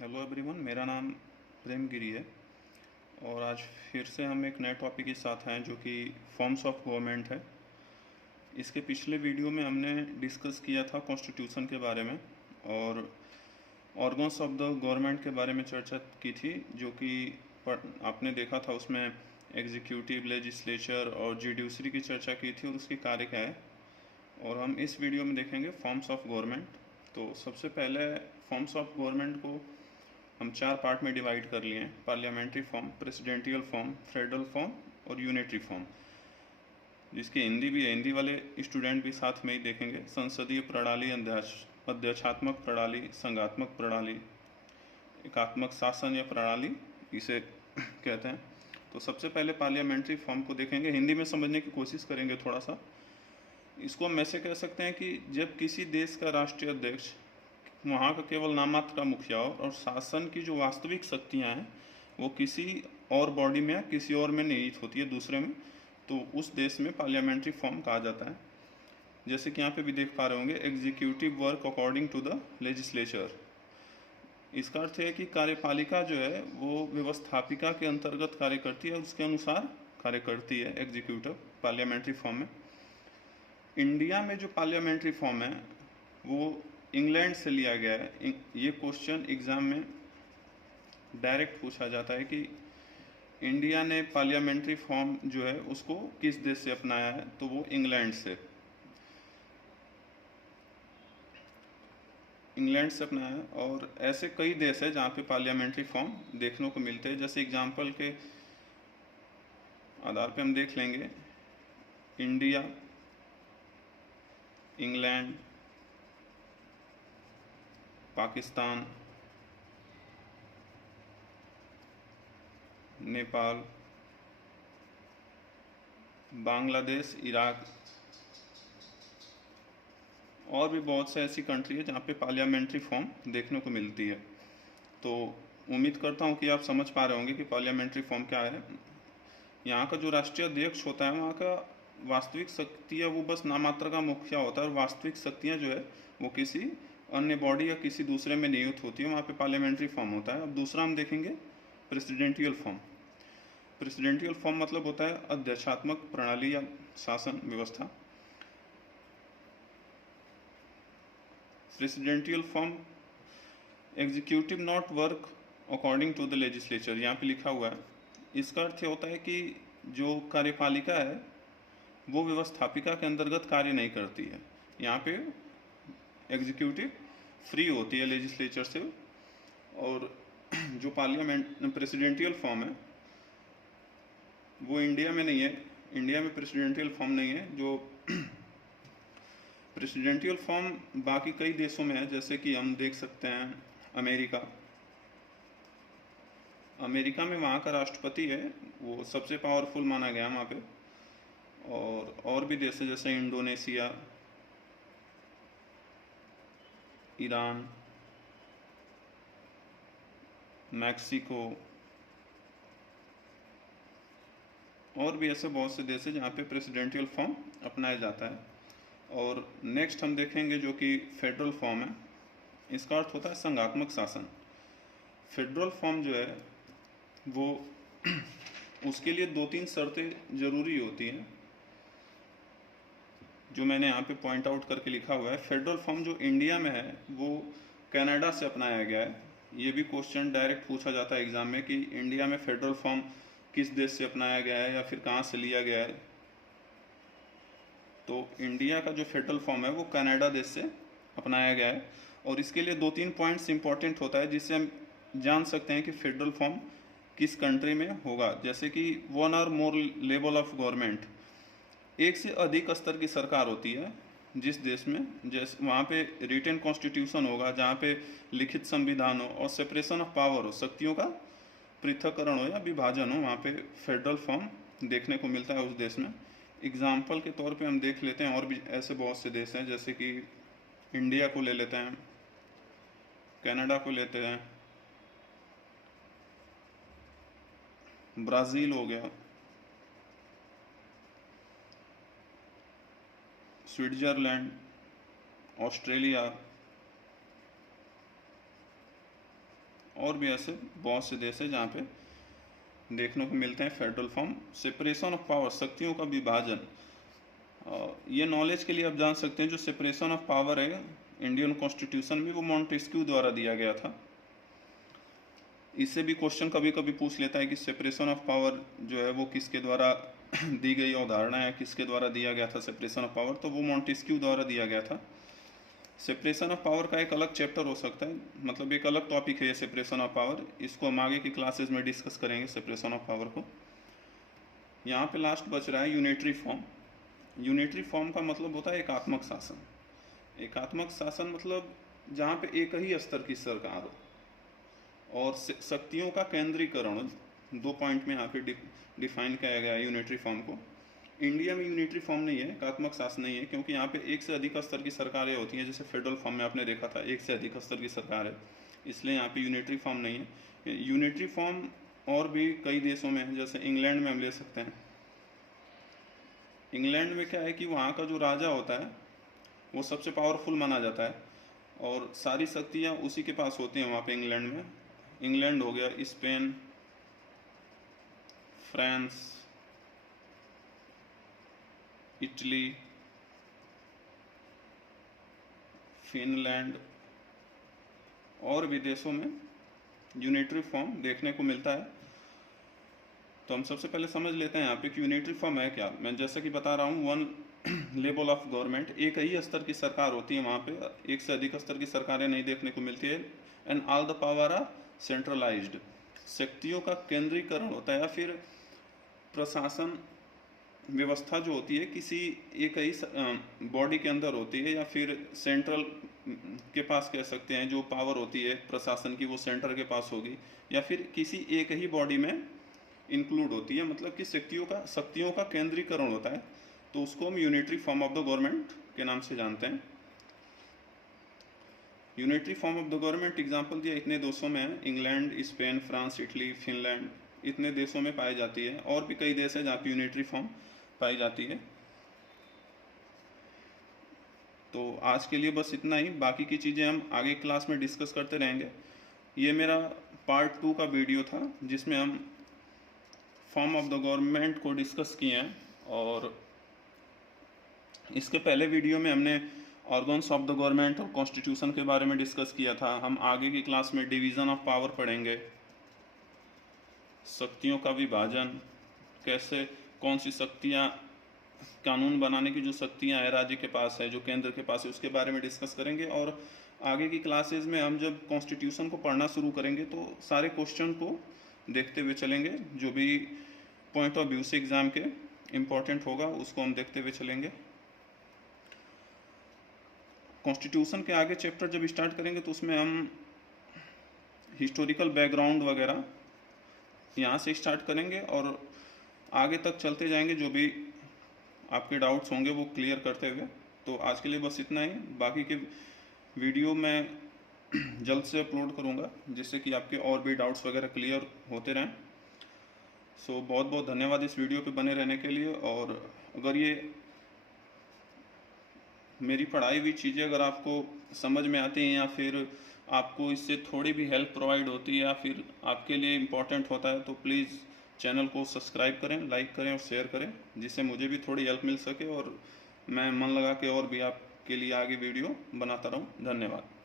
Hello everyone, मेरा नाम प्रेम गिरी है और आज फिर से हम एक नए टॉपिक के साथ हैं जो कि फॉर्म्स ऑफ गवर्नमेंट है। इसके पिछले वीडियो में हमने डिस्कस किया था कॉन्स्टिट्यूशन के बारे में और ऑर्गन्स ऑफ द गवर्नमेंट के बारे में चर्चा की थी, जो कि आपने देखा था उसमें एग्जीक्यूटिव, लेजिस्लेचर और जुडिशरी की चर्चा की थी और उसके कार्य क्या है। और हम इस वीडियो में देखेंगे फॉर्म्स ऑफ गवर्नमेंट। तो सबसे पहले फॉर्म्स ऑफ गवर्नमेंट को हम चार पार्ट में डिवाइड कर लिए हैं: parliamentary form, presidential form, federal form और यूनिटरी फॉर्म, जिसकी हिंदी भी है। हिंदी वाले स्टूडेंट भी साथ में ही देखेंगे: संसदीय प्रणाली, अध्यक्षात्मक प्रणाली, संघात्मक प्रणाली, एकात्मक शासन या प्रणाली इसे कहते हैं। तो सबसे पहले पार्लियामेंट्री फॉर्म को देखेंगे, हिंदी में समझने की कोशिश करेंगे थोड़ा सा। इसको हम ऐसे कह सकते हैं कि जब किसी देश का राष्ट्रीय अध्यक्ष वहाँ का केवल नाम मात्र का मुखिया हो और शासन की जो वास्तविक शक्तियाँ हैं वो किसी और बॉडी में या किसी और में निहित होती है, दूसरे में, तो उस देश में पार्लियामेंट्री फॉर्म कहा जाता है। जैसे कि यहाँ पे भी देख पा रहे होंगे, executive work according to the legislature. इसका अर्थ है कि कार्यपालिका जो है वो व्यवस्थापिका के अंतर्गत कार्य करती है, उसके अनुसार कार्य करती है एग्जीक्यूटिव पार्लियामेंट्री फॉर्म में। इंडिया में जो पार्लियामेंट्री फॉर्म है वो इंग्लैंड से लिया गया है। ये क्वेश्चन एग्ज़ाम में डायरेक्ट पूछा जाता है कि इंडिया ने पार्लियामेंट्री फॉर्म जो है उसको किस देश से अपनाया है, तो वो इंग्लैंड से अपनाया है। और ऐसे कई देश है जहाँ पे पार्लियामेंट्री फॉर्म देखने को मिलते हैं। जैसे एग्जाम्पल के आधार पे हम देख लेंगे: India, England, Pakistan, Nepal, Bangladesh, Iraq और भी बहुत से ऐसी कंट्री है जहाँ पे पार्लियामेंट्री फॉर्म देखने को मिलती है। तो उम्मीद करता हूँ कि आप समझ पा रहे होंगे कि पार्लियामेंट्री फॉर्म क्या है। यहाँ का जो राष्ट्रीय अध्यक्ष होता है वहाँ का वास्तविक शक्ति है वो बस नामात्र का मुखिया होता है, और वास्तविक शक्तियाँ जो है वो किसी अन्य बॉडी या किसी दूसरे में नियुक्त होती है, वहाँ पे पार्लियामेंट्री फॉर्म होता है। अब दूसरा हम देखेंगे प्रेसिडेंटियल फॉर्म। प्रेसिडेंटियल फॉर्म मतलब होता है अध्यक्षात्मक प्रणाली या शासन व्यवस्था। Presidential form executive not work according to the legislature, यहाँ पे लिखा हुआ है। इसका अर्थ होता है कि जो कार्यपालिका है वो व्यवस्थापिका के अंतर्गत कार्य नहीं करती है। यहाँ पे एग्जीक्यूटिव फ्री होती है लेजिस्लेचर से। और जो पार्लियामेंट प्रेसिडेंटियल फॉर्म है वो इंडिया में नहीं है, इंडिया में प्रेसिडेंटियल फॉर्म नहीं है। जो प्रेसिडेंटियल फॉर्म बाकी कई देशों में है, जैसे कि हम देख सकते हैं अमेरिका में वहाँ का राष्ट्रपति है वो सबसे पावरफुल माना गया वहाँ पे। और भी देश है जैसे इंडोनेशिया, ईरान, मैक्सिको और भी ऐसे बहुत से देश है जहाँ पे प्रेसिडेंटियल फॉर्म अपनाया जाता है। और नेक्स्ट हम देखेंगे जो कि फेडरल फॉर्म है। इसका अर्थ होता है संघात्मक शासन। फेडरल फॉर्म जो है वो उसके लिए 2-3 शर्तें जरूरी होती हैं, जो मैंने यहाँ पे पॉइंट आउट करके लिखा हुआ है। फेडरल फॉर्म जो इंडिया में है वो कनाडा से अपनाया गया है। ये भी क्वेश्चन डायरेक्ट पूछा जाता है एग्जाम में कि इंडिया में फेडरल फॉर्म किस देश से अपनाया गया है या फिर कहाँ से लिया गया है। तो इंडिया का जो फेडरल फॉर्म है वो कनाडा देश से अपनाया गया है। और इसके लिए 2-3 पॉइंट्स इंपॉर्टेंट होता है जिससे हम जान सकते हैं कि फेडरल फॉर्म किस कंट्री में होगा। जैसे कि 1 और मोर लेवल ऑफ गवर्नमेंट, एक से अधिक स्तर की सरकार होती है जिस देश में, जैसे वहाँ पे रिटन कॉन्स्टिट्यूशन होगा जहाँ पे लिखित संविधान हो और सेपरेशन ऑफ पावर हो, शक्तियों का पृथककरण हो या विभाजन हो, वहाँ पे फेडरल फॉर्म देखने को मिलता है उस देश में। एग्जाम्पल के तौर पे हम देख लेते हैं और भी ऐसे बहुत से देश हैं, जैसे कि इंडिया को ले लेते हैं, कनाडा को लेते हैं, ब्राज़ील हो गया, स्विट्ज़रलैंड, ऑस्ट्रेलिया और भी ऐसे बहुत से देश है जहाँ पे देखने को मिलते हैं federal form. Separation of power, शक्तियों का विभाजन, ये नॉलेज के लिए आप जान सकते हैं जो सेपरेशन ऑफ पावर है इंडियन कॉन्स्टिट्यूशन में, वो मॉन्टेस्क्यू द्वारा दिया गया था। इससे भी क्वेश्चन कभी कभी पूछ लेता है कि सेपरेशन ऑफ पावर जो है वो किसके द्वारा दी गई अवधारणा है, किसके द्वारा दिया गया था सेपरेशन ऑफ पावर, तो वो मॉन्टेस्क्यू द्वारा दिया गया था। सेपरेशन ऑफ पावर का एक अलग चैप्टर हो सकता है, मतलब एक अलग टॉपिक है ये सेपरेशन ऑफ पावर, इसको हम आगे की क्लासेस में डिस्कस करेंगे सेपरेशन ऑफ पावर को। यहाँ पे लास्ट बच रहा है यूनिटरी फॉर्म। यूनिटरी फॉर्म का मतलब होता है एकात्मक शासन। एकात्मक शासन मतलब जहाँ पे एक ही स्तर की सरकार हो और शक्तियों का केंद्रीकरण, 2 पॉइंट में यहाँ पे डिफाइन किया गया है यूनिटरी फॉर्म को। इंडिया में यूनिटरी फॉर्म नहीं है, एकात्मक शासन नहीं है, क्योंकि यहाँ पे एक से अधिक स्तर की सरकारें होती हैं। जैसे फेडरल फॉर्म में आपने देखा था एक से अधिक स्तर की सरकार है, इसलिए यहाँ पे यूनिटरी फॉर्म नहीं है। यूनिटरी फॉर्म और भी कई देशों में है, जैसे इंग्लैंड में हम ले सकते हैं। इंग्लैंड में क्या है कि वहाँ का जो राजा होता है वो सबसे पावरफुल माना जाता है और सारी शक्तियाँ उसी के पास होती हैं वहाँ पे इंग्लैंड में। इंग्लैंड हो गया, स्पेन, फ्रांस, इटली, फिनलैंड और विदेशों में यूनिटरी फॉर्म देखने को मिलता है। तो हम सबसे पहले समझ लेते हैं यहाँ पे कि यूनिटरी फॉर्म है क्या। मैं जैसा कि बता रहा हूँ, वन लेवल ऑफ गवर्नमेंट, एक ही स्तर की सरकार होती है, वहाँ पे एक से अधिक स्तर की सरकारें नहीं देखने को मिलती है। And all the power are centralised, शक्तियों का केंद्रीकरण होता है या फिर प्रशासन व्यवस्था जो होती है किसी एक ही बॉडी के अंदर होती है, या फिर सेंट्रल के पास कह सकते हैं। जो पावर होती है प्रशासन की वो सेंटर के पास होगी, या फिर किसी एक ही बॉडी में इंक्लूड होती है, मतलब कि शक्तियों का केंद्रीकरण होता है। तो उसको हम unitary form of the government के नाम से जानते हैं। Unitary form of the government example दिया इतने देशों में है, England, Spain, France, Italy, Finland, इतने देशों में पाई जाती है। और भी कई देश है जहाँ पे यूनिटरी फॉर्म पाई जाती है। तो आज के लिए बस इतना ही, बाकी की चीज़ें हम आगे क्लास में डिस्कस करते रहेंगे। ये मेरा पार्ट 2 का वीडियो था जिसमें हम फॉर्म ऑफ द गवर्नमेंट को डिस्कस किए हैं, और इसके पहले वीडियो में हमने ऑर्गन्स ऑफ द गवर्नमेंट और कॉन्स्टिट्यूशन के बारे में डिस्कस किया था। हम आगे की क्लास में डिवीज़न ऑफ पावर पढ़ेंगे, शक्तियों का विभाजन, कैसे कौन सी शक्तियाँ, कानून बनाने की जो शक्तियाँ हैं राज्य के पास है, जो केंद्र के पास है, उसके बारे में डिस्कस करेंगे। और आगे की क्लासेस में हम जब कॉन्स्टिट्यूशन को पढ़ना शुरू करेंगे तो सारे क्वेश्चन को देखते हुए चलेंगे, जो भी पॉइंट ऑफ व्यू से एग्ज़ाम के इम्पोर्टेंट होगा उसको हम देखते हुए चलेंगे। कॉन्स्टिट्यूशन के आगे चैप्टर जब स्टार्ट करेंगे तो उसमें हम हिस्टोरिकल बैकग्राउंड वगैरह यहाँ से स्टार्ट करेंगे और आगे तक चलते जाएंगे, जो भी आपके डाउट्स होंगे वो क्लियर करते हुए। तो आज के लिए बस इतना ही, बाकी के वीडियो मैं जल्द से अपलोड करूँगा जिससे कि आपके और भी डाउट्स वगैरह क्लियर होते रहें। सो बहुत बहुत धन्यवाद इस वीडियो पे बने रहने के लिए। और अगर ये मेरी पढ़ाई हुई चीज़ें अगर आपको समझ में आती हैं, या फिर आपको इससे थोड़ी भी हेल्प प्रोवाइड होती है, या फिर आपके लिए इम्पोर्टेंट होता है, तो प्लीज़ चैनल को सब्सक्राइब करें, लाइक करें और शेयर करें, जिससे मुझे भी थोड़ी हेल्प मिल सके और मैं मन लगा के और भी आपके लिए आगे वीडियो बनाता रहूं। धन्यवाद।